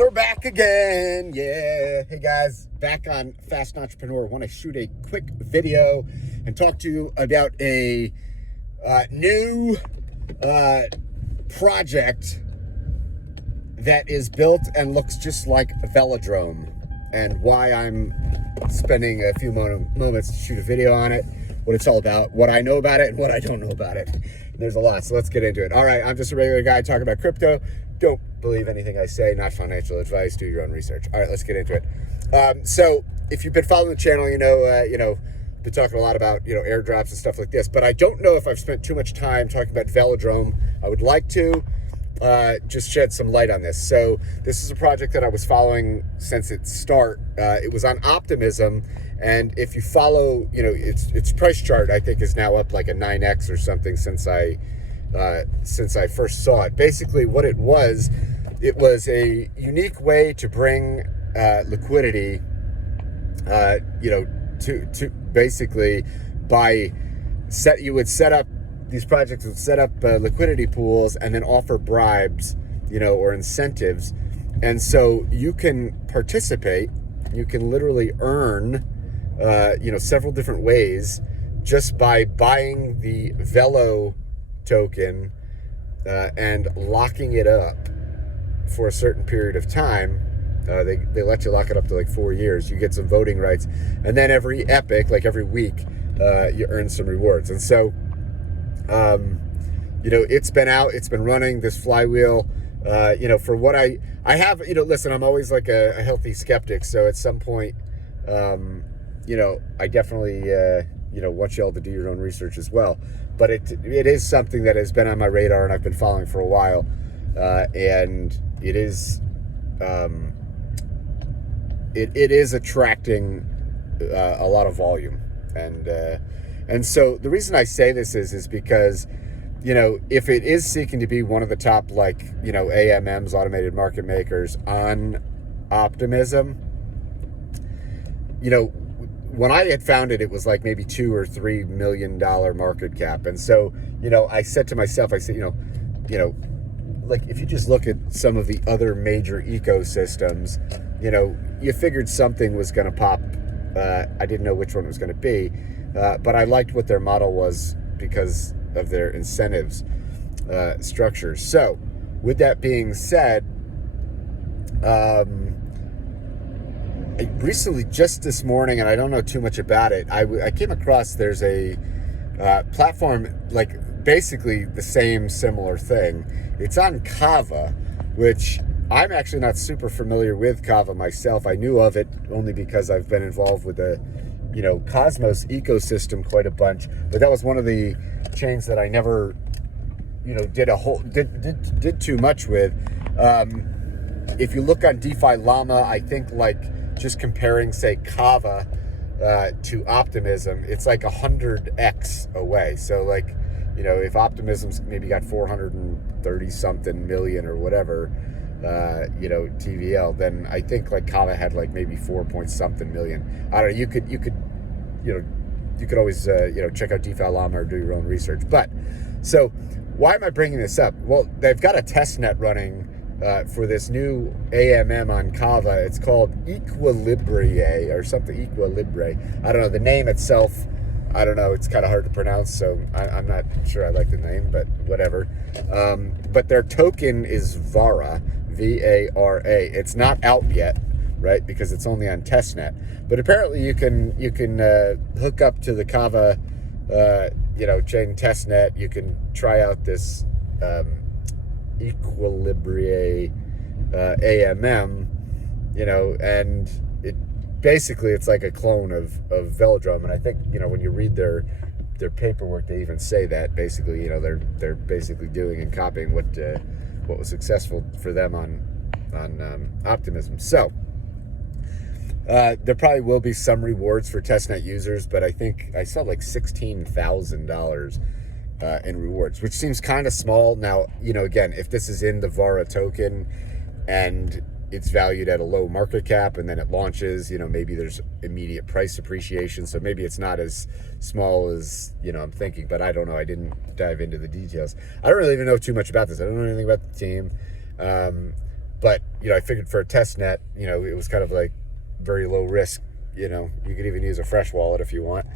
we're back again. Yeah. Hey guys, back on Fast Entrepreneur. Want to shoot a quick video and talk to you about a new project that is built and looks just like VELODROME, and why I'm spending a few moments to shoot a video on it, what it's all about, what I know about it, and what I don't know about it. There's a lot, so let's get into it. All right, I'm just a regular guy talking about crypto. Don't believe anything I say, not financial advice. Do your own research. All right, let's get into it. So if you've been following the channel, been talking a lot about, airdrops and stuff like this, but I don't know if I've spent too much time talking about VELODROME. I would like to just shed some light on this. So this is a project that I was following since its start. It was on Optimism, and if you follow, its price chart, I think is now up like a 9x or something since I first saw it. Basically, what it was a unique way to bring liquidity, to basically these projects would set up liquidity pools and then offer bribes, or incentives. And so you can participate, you can literally earn, several different ways just by buying the Velo token and locking it up for a certain period of time. They let you lock it up to like 4 years. You get some voting rights, and then every epoch, like every week, you earn some rewards. And so it's been out, it's been running this flywheel, for what I have, listen, I'm always like a healthy skeptic. So at some point, I definitely, want you all to do your own research as well. But it is something that has been on my radar and I've been following for a while. And it is, it is attracting a lot of volume. And so the reason I say this is because, if it is seeking to be one of the top, AMMs, automated market makers, on Optimism, when I had found it, it was like maybe $2 or $3 million market cap. And so, I said to myself, if you just look at some of the other major ecosystems, you figured something was going to pop. I didn't know which one it was going to be. But I liked what their model was because of their incentives structures. So with that being said, recently, just this morning, and I don't know too much about it, I came across there's a platform, like basically the same similar thing. It's on KAVA, which I'm actually not super familiar with KAVA myself. I knew of it only because I've been involved with the Cosmos ecosystem quite a bunch, but that was one of the chains that I never, did too much with. If you look on DeFi Llama, I think just comparing, say, KAVA to Optimism, it's like 100x away. So if Optimism's maybe got 430 something million or whatever, TVL, then I think KAVA had maybe 4 point something million. I don't know. You could always check out DeFi Llama or do your own research. But so why am I bringing this up? Well, they've got a testnet running for this new AMM on KAVA. It's called EQUILIBRIE or something. EQUILIBRIE. I don't know the name itself. I don't know. It's kind of hard to pronounce, so I'm not sure I like the name, but whatever. But their token is VARA, VARA. It's not out yet, right? Because it's only on Testnet. But apparently you can hook up to the KAVA, chain Testnet. You can try out this EQUILIBRIE AMM, and basically it's like a clone of VELODROME. And I think, when you read their paperwork, they even say that basically, they're basically doing and copying what was successful for them on Optimism. So there probably will be some rewards for testnet users, but I think I saw $16,000 in rewards, which seems kind of small. Now, again, if this is in the VARA token and it's valued at a low market cap and then it launches, maybe there's immediate price appreciation. So maybe it's not as small as, I'm thinking, but I don't know. I didn't dive into the details. I don't really even know too much about this. I don't know anything about the team. But I figured for a test net, it was kind of like very low risk. You could even use a fresh wallet if you want.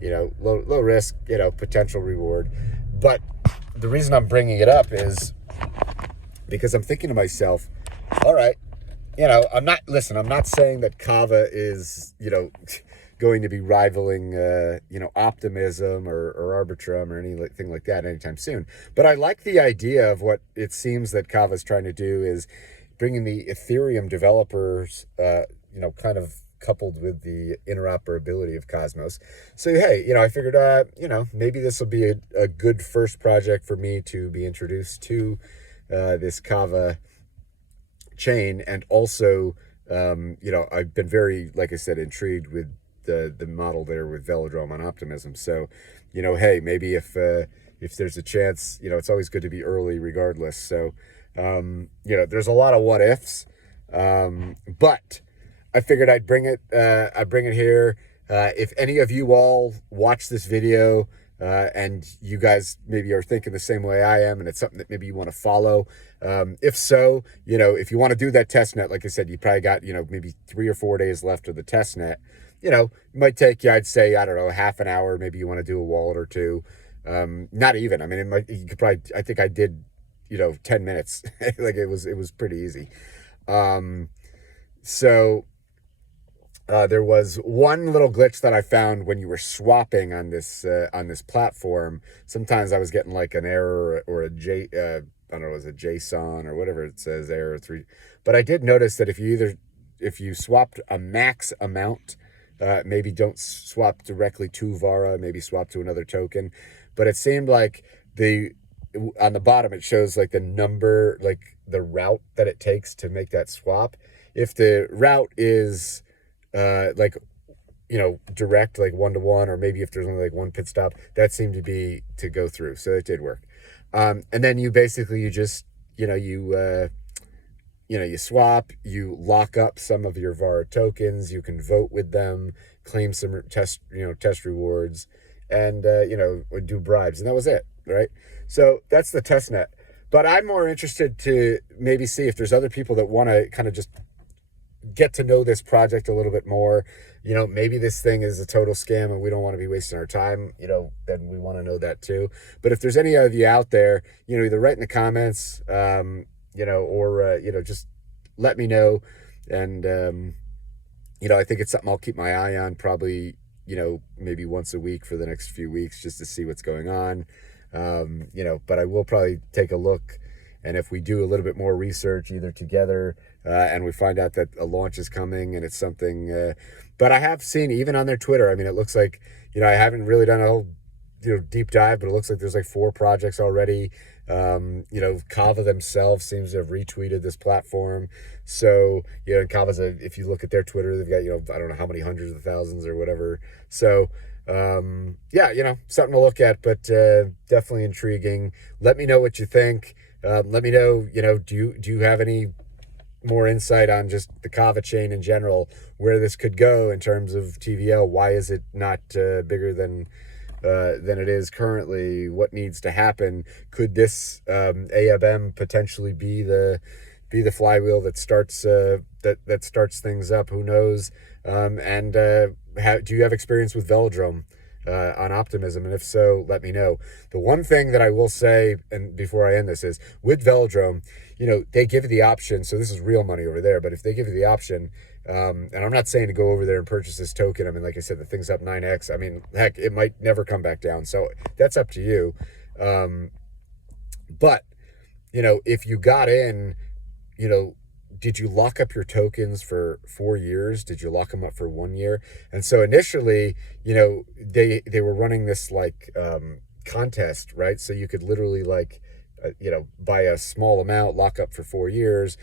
Low risk, potential reward. But the reason I'm bringing it up is because I'm thinking to myself, all right, I'm not saying that KAVA is, going to be rivaling, Optimism or Arbitrum or anything like that anytime soon. But I like the idea of what it seems that KAVA is trying to do is bringing the Ethereum developers, kind of coupled with the interoperability of Cosmos. So, hey, I figured, maybe this will be a good first project for me to be introduced to this KAVA chain. And also, I've been very, like I said, intrigued with the model there with VELODROME on Optimism. So, hey, maybe if there's a chance, it's always good to be early regardless. So, there's a lot of what ifs, but I figured I'd bring it here. If any of you all watch this video, and you guys maybe are thinking the same way I am, and it's something that maybe you want to follow. If so, if you want to do that test net, like I said, you probably got, maybe 3 or 4 days left of the test net. It might take you, I'd say, I don't know, half an hour. Maybe you want to do a wallet or two. Not even. I mean, you could probably, I think I did, 10 minutes. Like it was pretty easy. There was one little glitch that I found when you were swapping on this platform. Sometimes I was getting like an error or a I don't know, it was a JSON or whatever it says, error 3. But I did notice that if you swapped a max amount, maybe don't swap directly to VARA, maybe swap to another token. But it seemed like on the bottom it shows like the number, like the route that it takes to make that swap. If the route is direct, like 1-to-1, or maybe if there's only like one pit stop, that seemed to go through. So it did work. And then you just, you swap, you lock up some of your VARA tokens, you can vote with them, claim some test rewards, and, do bribes. And that was it, right? So that's the test net. But I'm more interested to maybe see if there's other people that want to kind of just get to know this project a little bit more. Maybe this thing is a total scam and we don't want to be wasting our time, then we want to know that too. But if there's any of you out there, either write in the comments, or, just let me know. And, I think it's something I'll keep my eye on probably, maybe once a week for the next few weeks just to see what's going on. But I will probably take a look. And if we do a little bit more research either together, and we find out that a launch is coming and it's something, but I have seen even on their Twitter, I mean, it looks like, I haven't really done a whole, deep dive, but it looks like there's like 4 projects already. KAVA themselves seems to have retweeted this platform. So, and KAVA's if you look at their Twitter, they've got, I don't know how many hundreds of thousands or whatever. So, something to look at, but definitely intriguing. Let me know what you think. Let me know, do you have any more insight on just the KAVA chain in general, where this could go in terms of TVL? Why is it not bigger than it is currently? What needs to happen? Could this AMM potentially be the flywheel that starts that starts things up? Who knows? And do you have experience with VELODROME on Optimism? And if so, let me know. The one thing that I will say, and before I end this, is with VELODROME, they give you the option. So this is real money over there, but if they give you the option, and I'm not saying to go over there and purchase this token. I mean, like I said, the thing's up 9x. I mean, heck, it might never come back down. So that's up to you. But, if you got in, did you lock up your tokens for 4 years? Did you lock them up for 1 year? And so initially, they were running this like contest, right? So you could literally buy a small amount, lock up for 4 years,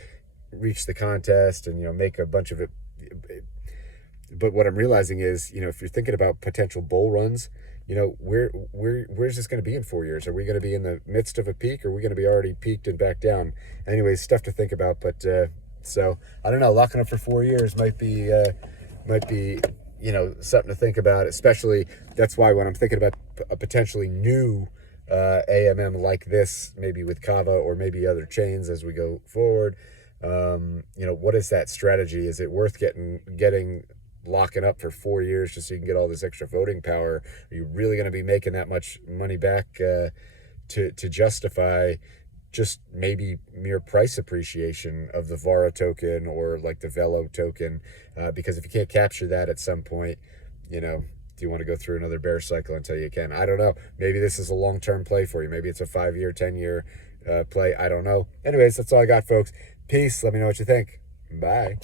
reach the contest, and make a bunch of it. But what I'm realizing is, if you're thinking about potential bull runs, where's this going to be in 4 years? Are we going to be in the midst of a peak, or are we going to be already peaked and back down? Anyways, stuff to think about. But so I don't know, locking up for 4 years might be something to think about. Especially that's why when I'm thinking about a potentially new AMM like this, maybe with KAVA or maybe other chains as we go forward, What is that strategy? Is it worth locking up for 4 years just so you can get all this extra voting power? Are you really going to be making that much money back to justify just maybe mere price appreciation of the VARA token or like the Velo token? Because if you can't capture that at some point, do you want to go through another bear cycle until you can? I don't know. Maybe this is a long-term play for you. Maybe it's a 5-year, 10-year play. I don't know. Anyways, that's all I got, folks. Peace. Let me know what you think. Bye.